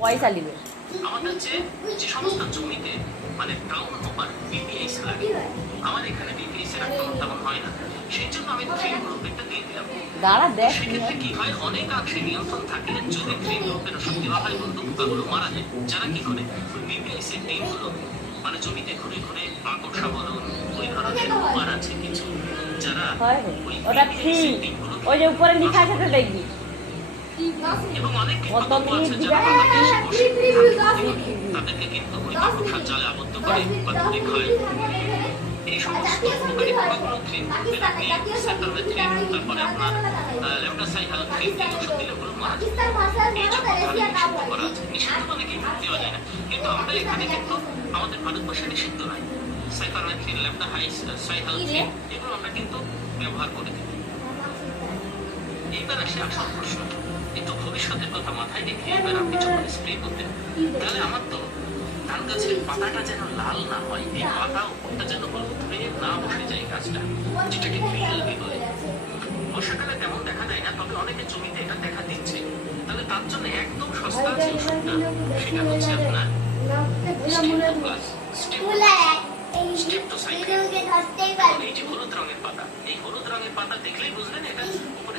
পয়সা নিবে আমাদের যে যে সমস্ত জমিতে মানে টাউন ওভার বিপিএস লাগে আমার এখানে বিপিএস এর তেমন হয় না। সেই জন্য আমি থ্রি গ্রুপেরটা দিয়ে দিলাম। দাঁড়া দেখ সেক্ষেত্রে কি হয়? অনেকাংশে নিয়ন্ত্রণ থাকে যদি থ্রি গ্রুপের ওষুধ দেওয়া হয় বন্ধু পোকাগুলো মারা যায়। যারা কি করে? বিপিএস এর টিমগুলো মানে জমিতে ঘুরে ঘুরে মাকড়সা বলুন ওই ধরনের পোকার আছে কিছু যারা ওটা টিমগুলো ওই যে উপরে লেখা আছে তো দেখবি। এবং ক্রিম ক্রিম ক্রিম এখানে কিন্তু আমাদের ভারতবর্ষে নিষিদ্ধ নয় সাইফারমেথ্রিন ল্যামডা হাইস সাইহাল ক্রিম এগুলো আমরা কিন্তু ব্যবহার করে থাকি এইবার আসে আসল প্রশ্ন কিন্তু ভবিষ্যতের কথা মাথায় রেখে এবার আপনি যখন স্প্রে করবেন, তাহলে আমার তো ধান গাছের পাতাটা যেন লাল না হয়, এই পাতা উপরটা যেন হলুদ হয়ে না বসে যায় গাছটা, যেটাকে বিএলবি বলে। বর্ষাকালে তেমন দেখা যায় না, তবে অনেকের জমিতে এটা দেখা দিচ্ছে। তাহলে তার জন্য একদম সস্তা যে ওষুধটা, সেটা হচ্ছে আপনার এই যে হলুদ রঙের পাতা, এই হলুদ রঙের পাতা দেখলেই বুঝলেন এটা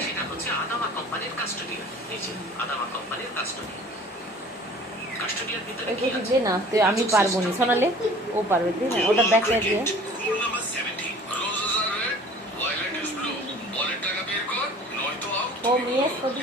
সেটা হচ্ছে আদামা কোম্পানির কাস্টোডিয়া এই যে আদামা কোম্পানির কাস্টোডিয়া কাস্টোডিয়ার ভিতরে ওই কি কিছু আছে দে না তুই আমি পারবো নি শোনালে ও পারবে তুই না ওটা ব্যাকসাইড দিয়ে Rule number 70. Roses are red, violet is blue. বলের টাকা বের কর, নয়তো out. ও মিয়েস কদি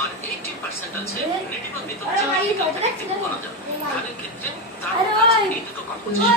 আর এইটিন পার্সেন্ট আছে থেকে ঠিক করা যাবে ধানের ক্ষেত্রে তার এই দুটো কম্পোজিশন।